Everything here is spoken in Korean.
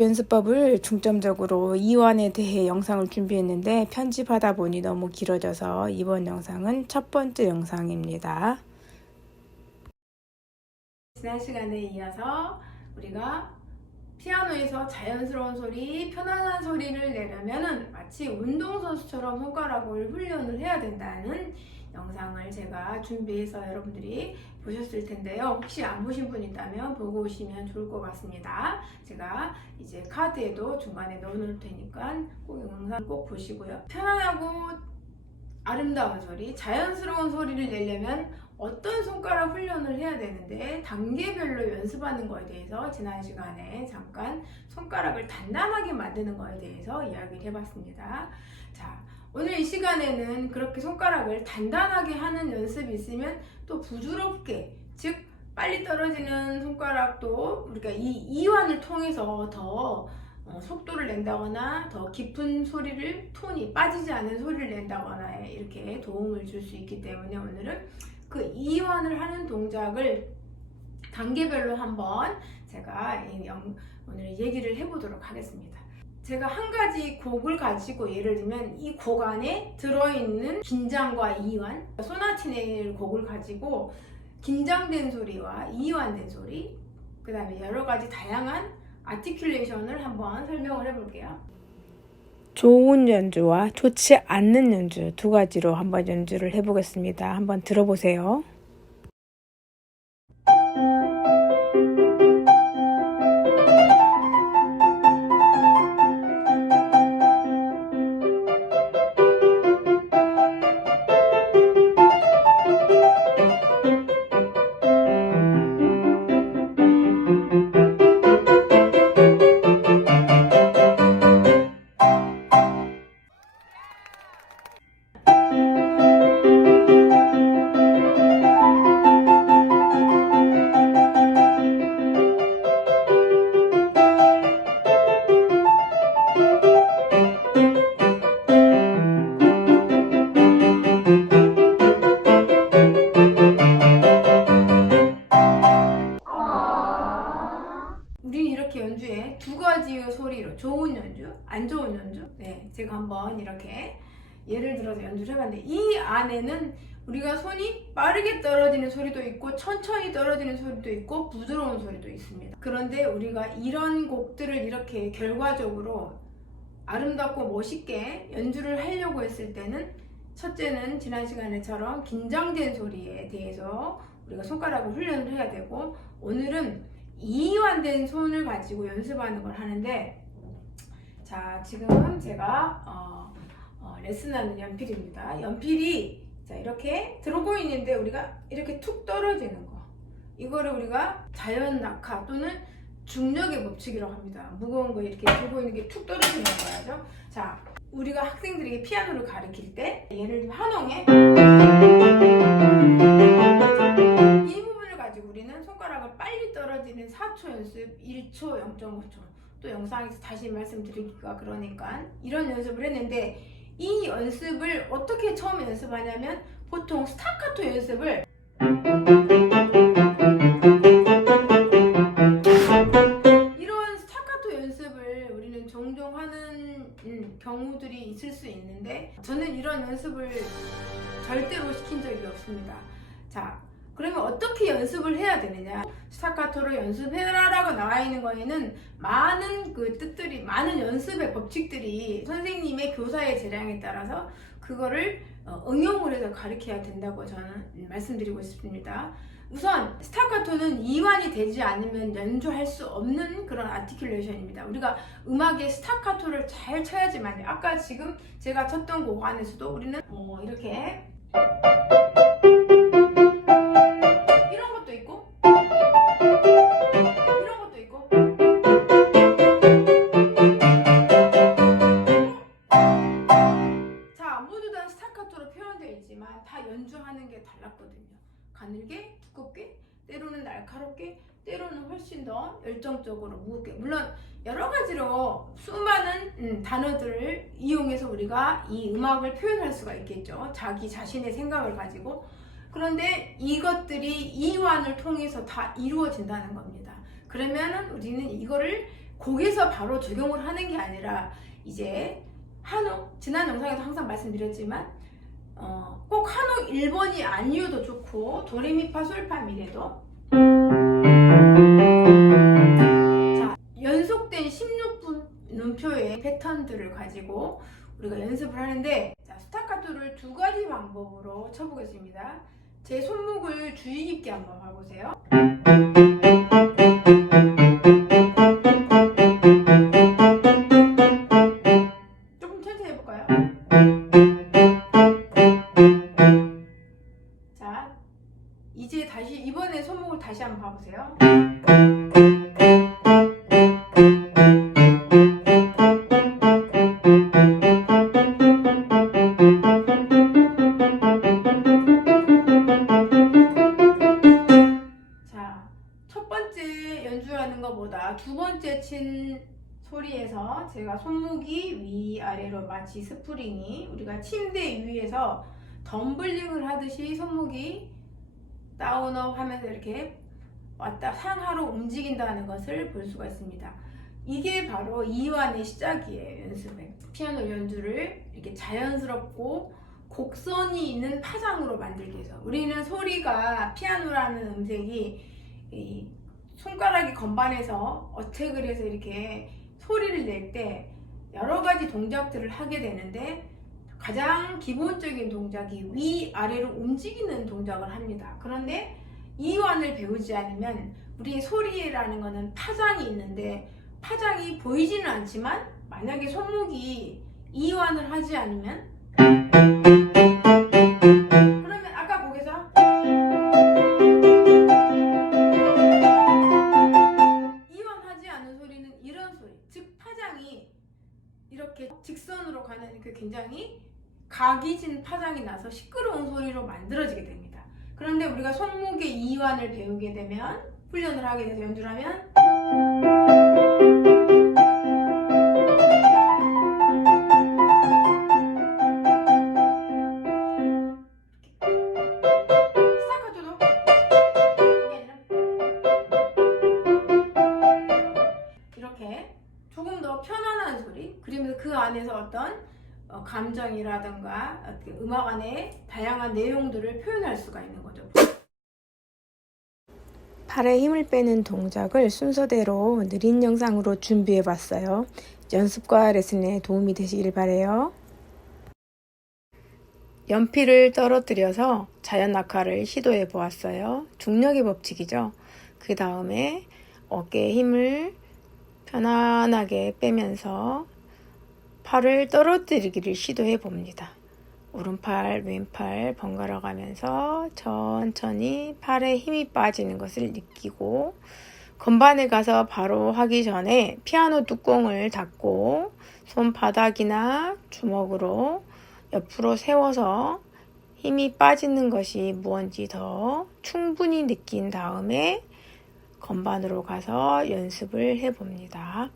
연습법을 중점적으로 이완에 대해 영상을 준비했는데 편집하다 보니 너무 길어져서 이번 영상은 첫 번째 영상입니다. 지난 시간에 이어서 우리가 피아노에서 자연스러운 소리, 편안한 소리를 내려면 마치 운동선수처럼 손가락을 훈련을 해야 된다는 영상을 제가 준비해서 여러분들이 보셨을 텐데요. 혹시 안 보신 분 있다면 보고 오시면 좋을 것 같습니다. 제가 이제 카드에도 중간에 넣어 놓을 테니까 꼭 영상 꼭 보시고요. 편안하고 아름다운 소리, 자연스러운 소리를 내려면 어떤 손가락 훈련을 해야 되는데 단계별로 연습하는 거에 대해서 지난 시간에 잠깐 손가락을 단단하게 만드는 거에 대해서 이야기를 해봤습니다. 자, 오늘 이 시간에는 그렇게 손가락을 단단하게 하는 연습이 있으면 또 부드럽게, 즉 빨리 떨어지는 손가락도 우리가 이 이완을 통해서 더 속도를 낸다거나 더 깊은 소리를, 톤이 빠지지 않는 소리를 낸다거나 이렇게 도움을 줄 수 있기 때문에 오늘은 그 이완을 하는 동작을 단계별로 한번 제가 오늘 얘기를 해보도록 하겠습니다. 제가 한 가지 곡을 가지고 예를 들면 이 곡 안에 들어있는 긴장과 이완, 소나티네일 곡을 가지고 긴장된 소리와 이완된 소리, 그 다음에 여러 가지 다양한 아티큘레이션을 한번 설명을 해볼게요. 좋은 연주와 좋지 않는 연주 두 가지로 한번 연주를 해보겠습니다. 한번 들어보세요. 우리 이렇게 연주에 두 가지의 소리로 좋은 연주, 안 좋은 연주, 제가 한번 이렇게 예를 들어서 연주를 해봤는데 이 안에는 우리가 손이 빠르게 떨어지는 소리도 있고 천천히 떨어지는 소리도 있고 부드러운 소리도 있습니다. 그런데 우리가 이런 곡들을 이렇게 결과적으로 아름답고 멋있게 연주를 하려고 했을 때는 첫째는 지난 시간에처럼 긴장된 소리에 대해서 우리가 손가락을 훈련을 해야 되고, 오늘은 이완된 손을 가지고 연습하는 걸 하는데, 자, 지금 제가 레슨하는 연필입니다. 연필이 자 이렇게 들어오고 있는데 우리가 이렇게 툭 떨어지는 거, 이거를 우리가 자연 낙하 또는 중력의 법칙이라고 합니다. 무거운 거 이렇게 들고 있는 게 툭 떨어지는 거야죠. 자, 우리가 학생들에게 피아노를 가르칠 때 예를 들면 한홍에 이 부분을 가지고 우리는 손가락을 빨리 떨어지는 4초 연습, 1초, 0.5초, 또 영상에서 다시 말씀드리기가 그러니까 이런 연습을 했는데, 이 연습을 어떻게 처음 연습하냐면 보통 스타카토 연습을 이런 스타카토 연습을 우리는 종종 하는 경우들이 있을 수 있는데, 저는 이런 연습을 절대로 시킨 적이 없습니다. 자, 그러면 어떻게 연습을 해야 되느냐? 스타카토를 연습해라라고 나와 있는 거에는 많은 그 뜻들이, 많은 연습의 법칙들이 선생님의 교사의 재량에 따라서 그거를 응용을 해서 가르쳐야 된다고 저는 말씀드리고 싶습니다. 우선 스타카토는 이완이 되지 않으면 연주할 수 없는 그런 아티큘레이션입니다. 우리가 음악에 스타카토를 잘 쳐야지만, 아까 지금 제가 쳤던 곡 안에서도 우리는 이렇게 이런 것도 있고 이런 것도 있고 자, 모두 다 스타카토로 표현되어 있지만 다 연주하는 게 달랐거든요. 가늘게, 두껍게, 때로는 날카롭게, 때로는 훨씬 더 열정적으로 무겁게, 물론 여러 가지로 수많은 단어들을 이용해서 우리가 이 음악을 표현할 수가 있겠죠. 자기 자신의 생각을 가지고. 그런데 이것들이 이완을 통해서 다 이루어진다는 겁니다. 그러면은 우리는 이거를 거기서 바로 적용을 하는 게 아니라 이제 한옥, 지난 영상에도 항상 말씀드렸지만 꼭 한옥 1번이 아니어도 좋고 도레미파솔파미래도 자, 연속된 16분 음표의 패턴들을 가지고 우리가 연습을 하는데, 자, 스타카토를 두 가지 방법으로 쳐보겠습니다. 제 손목을 주의 깊게 한번 봐보세요. 조금 천천히 해볼까요? 자, 이제 다시 이번에 손목을 다시 한번 봐보세요. 자, 첫 번째 연주하는 것보다 두 번째 친 소리에서 제가 손목이 위아래로 마치 스프링이 우리가 침대 위에서 덤블링을 하듯이 손목이 다운업 하면서 이렇게 왔다 상하로 움직인다는 것을 볼 수가 있습니다. 이게 바로 이완의 시작이에요. 연습에 피아노 연주를 이렇게 자연스럽고 곡선이 있는 파장으로 만들기 위해서 우리는 소리가 피아노라는 음색이 이 손가락이 건반에서 어택을 해서 이렇게 소리를 낼 때 여러 가지 동작들을 하게 되는데 가장 기본적인 동작이 위아래로 움직이는 동작을 합니다. 그런데 이완을 배우지 않으면 우리 소리라는 거는 파장이 있는데 파장이 보이지는 않지만 만약에 손목이 이완을 하지 않으면 그러면 아까 거기서 이완하지 않은 소리는 이런 소리, 즉 파장이 이렇게 직선으로 가는 그 굉장히 각이진 파장이 나서 시끄러운 소리로 만들어지게 됩니다. 그런데 우리가 손목의 이완을 배우게 되면, 훈련을 하게 돼서 연주를 하면 스타카토도 이렇게 조금 더 편안한 소리, 그러면서 그 안에서 어떤 감정이라든가 음악 안에 다양한 내용들을 표현할 수가 있는 거죠. 팔에 힘을 빼는 동작을 순서대로 느린 영상으로 준비해 봤어요. 연습과 레슨에 도움이 되시길 바래요. 연필을 떨어뜨려서 자연 낙하를 시도해 보았어요. 중력의 법칙이죠. 그 다음에 어깨에 힘을 편안하게 빼면서 팔을 떨어뜨리기를 시도해 봅니다. 오른팔, 왼팔 번갈아 가면서 천천히 팔에 힘이 빠지는 것을 느끼고, 건반에 가서 바로 하기 전에 피아노 뚜껑을 닫고 손바닥이나 주먹으로 옆으로 세워서 힘이 빠지는 것이 무언지 더 충분히 느낀 다음에 건반으로 가서 연습을 해 봅니다.